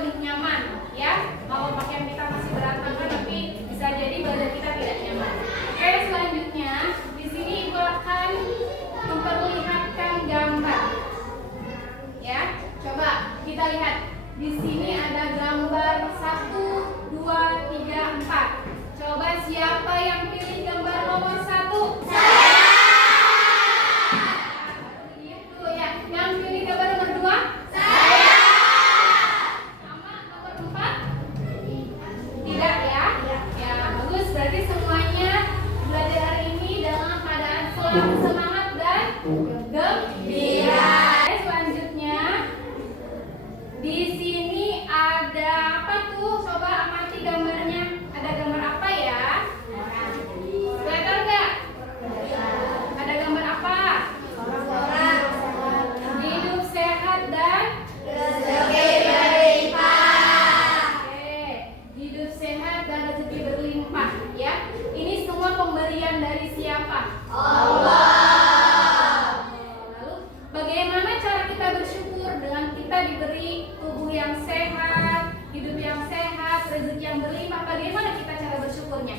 lebih nyaman, ya. Kalau pakaian kita masih berantakan, tapi bisa jadi badan kita tidak nyaman. Oke, selanjutnya di sini Ibu akan memperlihatkan gambar. Ya, coba kita lihat. Di sini ada gambar 1, 2, 3, 4. Coba siapa yang pilih gambar nomor 1? Gitu ya. Yang pilih gambar nomor 2? Sama nomor 4? Tidak ya? Ya, bagus. Berarti semuanya belajar hari ini dalam keadaan selalu semangat dan gembira. Selanjutnya di sini ada apa tuh? Coba amati gambarnya. Ada gambar apa ya? Kelihatan nggak? Ada gambar apa? Hidup sehat dan rezeki berlimpah. Oke, hidup sehat dan rezeki berlimpah. Ya, ini semua pemberian dari siapa? Allah. Lalu, bagaimana cara kita bersyukur dengan kita diberi tubuh yang sehat, hidup yang sehat, rezeki yang berlimpah? Bagaimana kita cara bersyukurnya?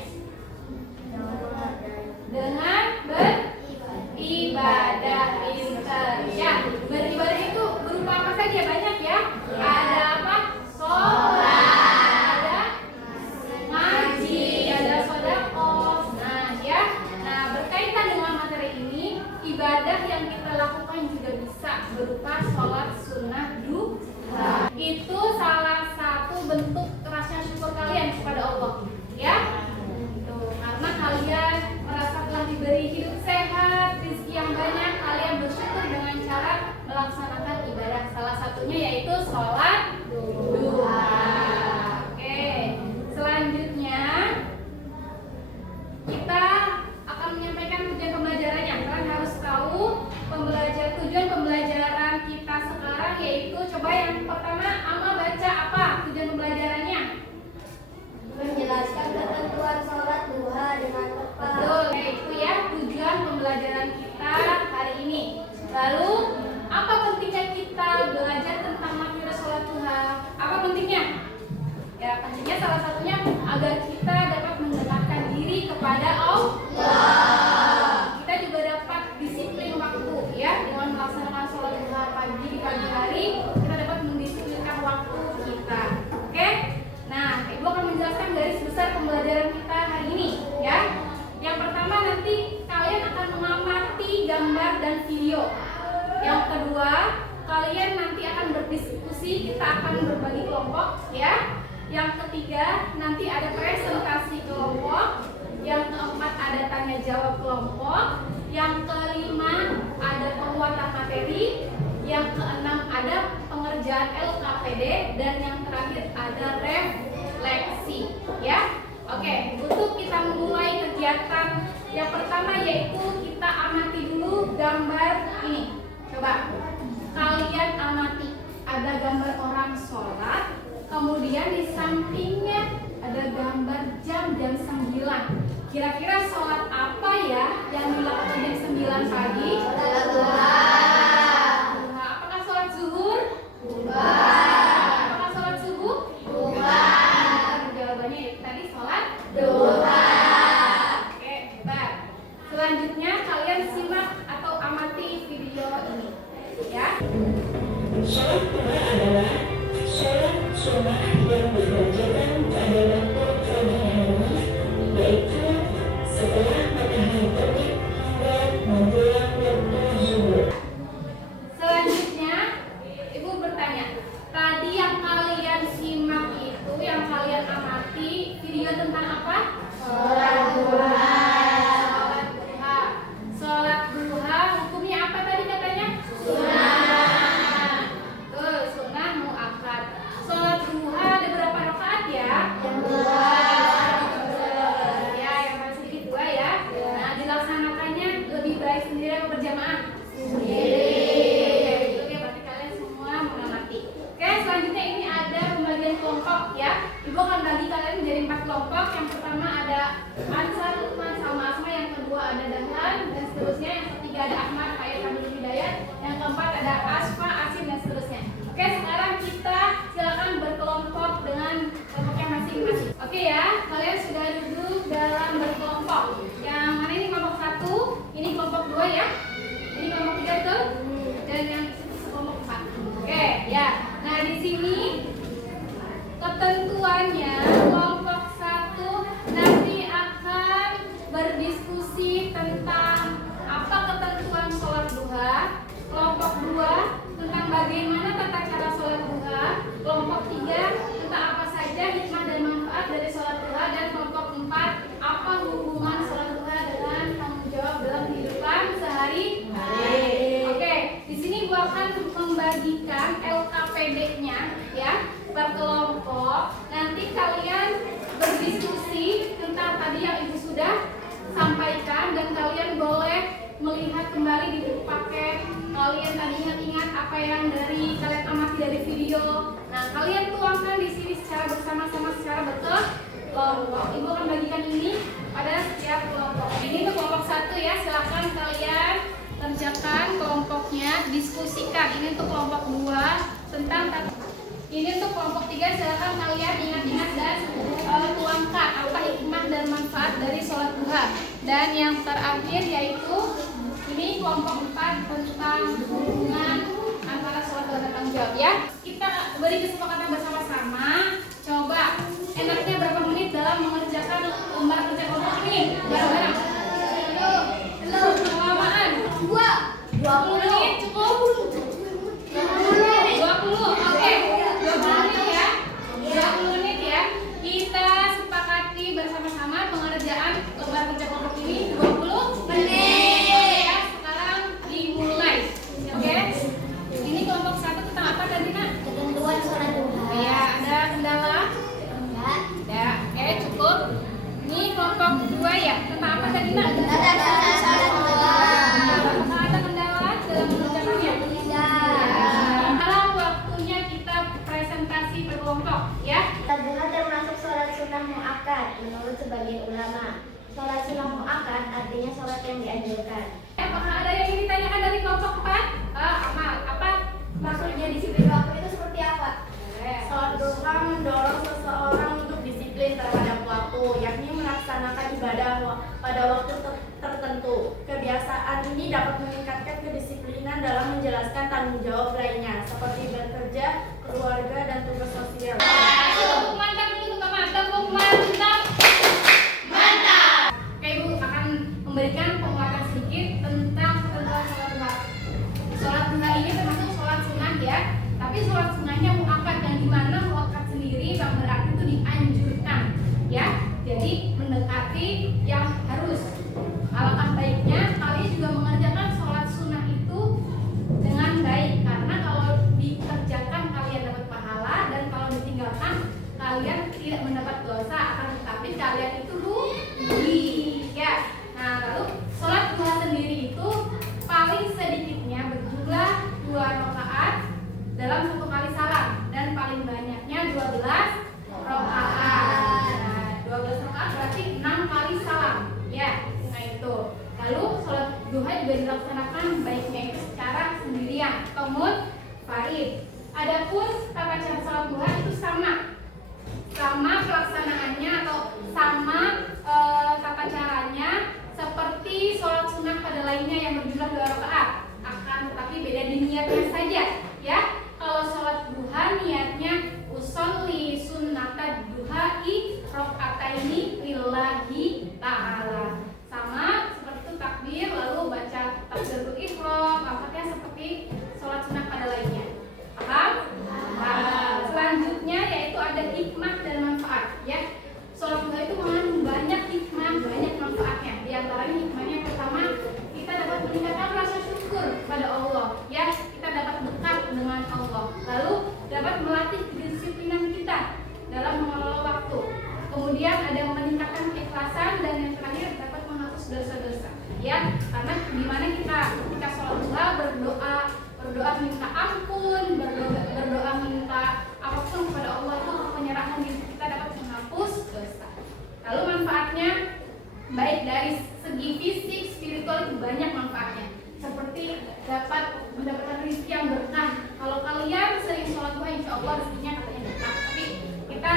Dengan beribadah. Pintar. Ya, beribadah itu berupa apa saja? Banyak ya. Ada apa? Sholat, ada ngaji, ada sedekah. Nah, ya. Nah, berkaitan dengan materi ini, ibadah yang kita lakukan juga bisa berupa sholat sunnah duha. Itu salah satu bentuk rasa syukur kalian kepada Allah, ya. Tuh, karena kalian merasa telah diberi hidup sehat, rezeki yang banyak, kalian bersyukur dengan cara melaksanakan ibadah. Salah satunya yaitu sholat duha. Oke, selanjutnya kita akan menyampaikan tujuan pembelajarannya. Kalian harus tahu tujuan pembelajaran kita sekarang, yaitu coba yang pertama, Ama baca apa tujuan pembelajarannya? Menjelaskan ketentuan sholat duha dengan tepat. Betul, itu ya tujuan pembelajaran kita hari ini. Lalu apa pentingnya kita belajar tentang makna sholat duha? Apa pentingnya? Ya, pentingnya salah satunya agar kita dapat mendekatkan diri kepada Allah. Kita juga dapat disiplin waktu, ya, dengan melaksanakan sholat duha pagi di pagi hari. Kita dapat mendisiplinkan waktu kita. Oke? Nah, Ibu akan menjelaskan garis besar pembelajaran kita hari ini, ya. Yang pertama, nanti kalian akan mengamati gambar dan video. Yang kedua, kalian nanti akan berdiskusi, kita akan berbagi kelompok, ya. Yang ketiga, nanti ada presentasi kelompok. Yang keempat, ada tanya jawab kelompok. Yang kelima, ada penguatan materi. Yang keenam, ada pengerjaan LKPD. Dan yang terakhir, ada refleksi, ya. Oke, untuk kita memulai kegiatan yang pertama, yaitu kita amati dulu gambar ini. Coba kalian amati, ada gambar orang sholat, kemudian di sampingnya ada gambar jam 9. Kira-kira sholat apa ya yang dilakukan jam 9 pagi? Sholat duha. Apakah sholat zuhur? Bukan. Apakah sholat subuh? Bukan. Jawabannya tadi sholat Duha. Oke, hebat. Selanjutnya kalian simak atau amati video ini, ya. Sholat duha adalah sholat sunnah yang dikerjakan pada waktu pagi hari, yaitu setelah matahari terbit hingga menjelang waktu zuhur. Selanjutnya, Ibu bertanya, tadi yang kalian simak itu, yang kalian amati, video tentang apa? Sholat duha. Sholat duha. Sholat duha hukumnya apa tadi katanya? Sunnah. Betul, sunnah muakkad. Sholat duha ada berapa rakaat ya? Yang dua. Ya, yang paling sedikit 2 ya. Nah, dilaksanakannya lebih baik sendiri atau berjamaah? Sendiri. Oke, berarti kalian semua mengamati. Oke, selanjutnya ini ada pembagian kelompok, ya. Ibu akan bagi kalian menjadi 4 kelompok. Yang pertama ada Ansar, Lukman, sama Asma. Yang kedua ada Dahlan, dan seterusnya. Yang ketiga ada Ahmad, Ayat, Kamil, Hidayat. Yang keempat ada Asfa, Asin, dan seterusnya. Oke, sekarang kita silakan berkelompok kesimpulannya, kelompok 1 nanti akan berdiskusi tentang apa ketentuan sholat duha. Kelompok 2 tentang bagaimana tata cara sholat duha. Kelompok 3 tentang apa saja hikmah dan manfaat dari sholat duha. Dan kelompok 4 apa hubungan sholat duha dengan tanggung jawab dalam kehidupan sehari-hari. Oke, di sini gua akan membagikan LKPD-nya ya per kelompok. Nanti kalian berdiskusi tentang tadi yang ibu sudah sampaikan dan kalian boleh melihat kembali di buku paket. Kalian tadi ingat-ingat apa yang dari kalian amati dari video. Nah, kalian tuangkan di sini secara bersama-sama secara berkelompok. Ibu akan bagikan ini pada setiap kelompok. Ini untuk kelompok 1 ya. Silakan kalian kerjakan kelompoknya, diskusikan. Ini untuk kelompok 2 tentang ini untuk kelompok 3. Silakan kalian ingat-ingat dan tuangkan apa hikmah dan manfaat dari sholat duha. Dan yang terakhir yaitu ini kelompok 4 tentang hubungan antara sholat duha dan tanggung jawab ya. Kita beri kesepakatan bersama-sama. Coba enaknya berapa menit dalam mengerjakan lembar kerja kelompok ini? Bareng-bareng. Kelamaan 20 menit cukup? 20. Oke. 20 menit ya. 20 menit ya. Kita sepakati bersama-sama pengerjaan lembar kerja kelompok ini 20 menit. Ya, sekarang dimulai. Oke. Ini kelompok 1 tentang apa tadi, Nak? Ketentuan sholat duha. Ya, ada kendala? Ada. Oke, cukup. Ini kelompok 2 ya. Tentang apa tadi, Nak? Tata cara sholat duha. Apakah ada kendala dalam mengerjakannya? Sekarang waktunya kita presentasi per kelompok ya. Sholat duha termasuk sholat sunnah muakkad menurut sebagian ulama. Sholat sunnah muakkad artinya sholat yang dianjurkan. Apakah ada yang ingin ditanyakan dari kelompok 4? Amal, apa maksudnya disiplin waktu itu seperti apa? Sholat duha mendorong seseorang untuk disiplin terhadap waktu, yakni melaksanakan ibadah pada waktu tertentu. Kebiasaan ini dapat meningkatkan kedisiplinan dalam menjelaskan tanggung jawab lainnya, seperti bekerja, keluarga, dan tugas sosial. Tepuk mantap dulu untuk Mama. Tepuk mantap. Mantap. Oke, Ibu akan memberikan penguatan sedikit tentang ketentuan sholat duha. Sholat duha ini termasuk sholat sunnah ya. Tapi sholat sunnahnya muakkad, yang dimana muakkad sendiri yang berarti itu dianjurkan ya. Jadi mendekati yang harus. Alangkah baiknya kalian juga mengerjakan sholat sunnah itu dengan baik, karena kalau dikerjakan kalian dapat pahala, dan kalau ditinggalkan kalian tidak mendapat dosa, akan tetapi kalian itu rugi ya. Nah, lalu sholat duha sendiri itu paling sedikitnya berjumlah 2 rakaat dalam 1 kali salam, dan paling banyaknya 12 rakaat. Nah, 12 rakaat berarti 6 kali salam ya. Nah itu. Lalu sholat duha juga dilaksanakan baiknya itu secara sendirian atau munfarid. Adapun tata cara sholat duha itu sama pelaksanaannya atau sama tata caranya seperti sholat sunnah pada lainnya yang berjumlah 2 rakaat. Akan tetapi beda di niatnya saja ya. Kalau sholat duha niatnya usolli sunnata duha'i rakaataini lillahi ta'ala. Sama seperti itu takbir, lalu baca takbiratul ihram, Al-Fatihah seperti sholat sunnah pada lainnya. Paham? Paham. Selanjutnya yaitu ada hikmah dan manfaat ya. Sholat duha itu mengandung banyak hikmah, banyak manfaatnya. Di antaranya hikmahnya yang pertama, kita dapat meningkatkan rasa syukur pada Allah ya. Kita dapat dekat dengan Allah. Lalu dapat melatih kedisiplinan kita dalam mengelola waktu. Kemudian ada meningkatkan keikhlasan, dan yang terakhir dapat menghapus dosa-dosa ya. Karena dimana kita ketika sholat duha berdoa minta ampun, berdoa minta apapun kepada Allah, itu penyerahan diri kita dapat menghapus dosa. Lalu manfaatnya baik dari segi fisik, spiritual itu banyak manfaatnya. Seperti dapat mendapatkan rezeki yang berkah. Kalau kalian sering sholat duha, insya Allah rezekinya katanya berkah. Tapi kita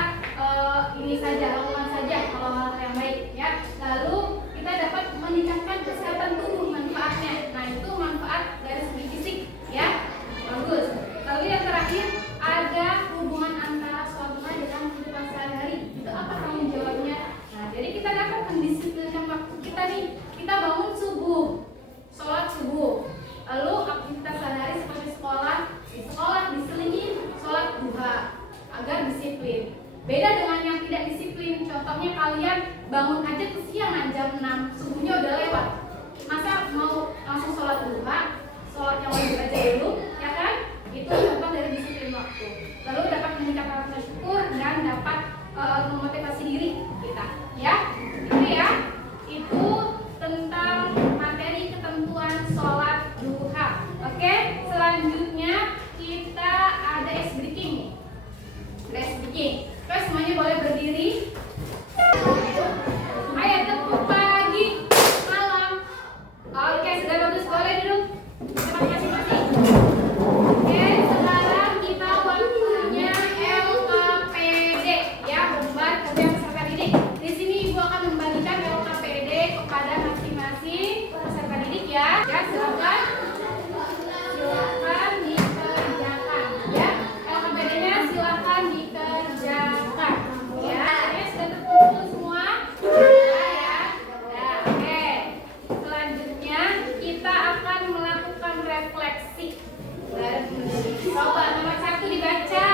ini saja, lakukan saja kalau hal yang baik ya. Lalu kita dapat meningkatkan kesehatan tubuh, manfaatnya. Nah itu manfaat dari segi fisik ya, bagus. Lalu yang terakhir ada hubungan antara sholat duha dengan kehidupan sehari-hari Beda dengan yang tidak disiplin. Contohnya kalian bangun aja kesiangan jam 6, subuhnya udah lewat. Masa mau langsung sholat duha, sholat yang wajib aja dulu, ya kan? Itu contoh dari disiplin waktu. Lalu dapat meningkatkan rasa syukur dan dapat memotivasi diri kita, ya. Itu ya. Itu tentang materi ketentuan sholat duha. Oke, selanjutnya kita ada ice breaking nih. Ice breaking. Oke, semuanya boleh berdiri. Ayo tepuk pagi, malam. Oke, sudah bagus, boleh duduk. Terima kasih masing-masing. Oke, sekarang kita waktunya LKPD, ya, lembar kerja peserta didik. Di sini Ibu akan membagikan LKPD kepada masing-masing peserta didik, ya. Ya, silakan. Silakan dikerjakan, ya. LKPD-nya silakan dikerjakan, ya. Ini sudah terkumpul semua. Ya. Nah, oke. Selanjutnya kita akan melakukan refleksi. Coba nomor 1 dibaca.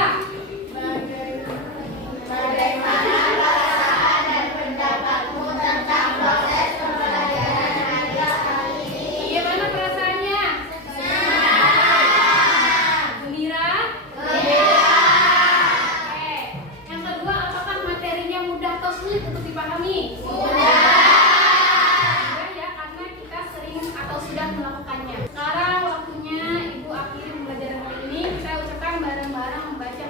Bagaimana perasaan dan pendapatmu tentang proses pembelajaran Nadia kali ini? Bagaimana perasaannya? Gembira? Oke. Yang kedua, apakah materinya mudah atau sulit untuk dipahami? Mudah ya, karena kita sering atau sudah melakukannya. Sekarang waktunya Ibu akhiri pembelajaran kali ini. Kita ucapkan bareng-bareng membaca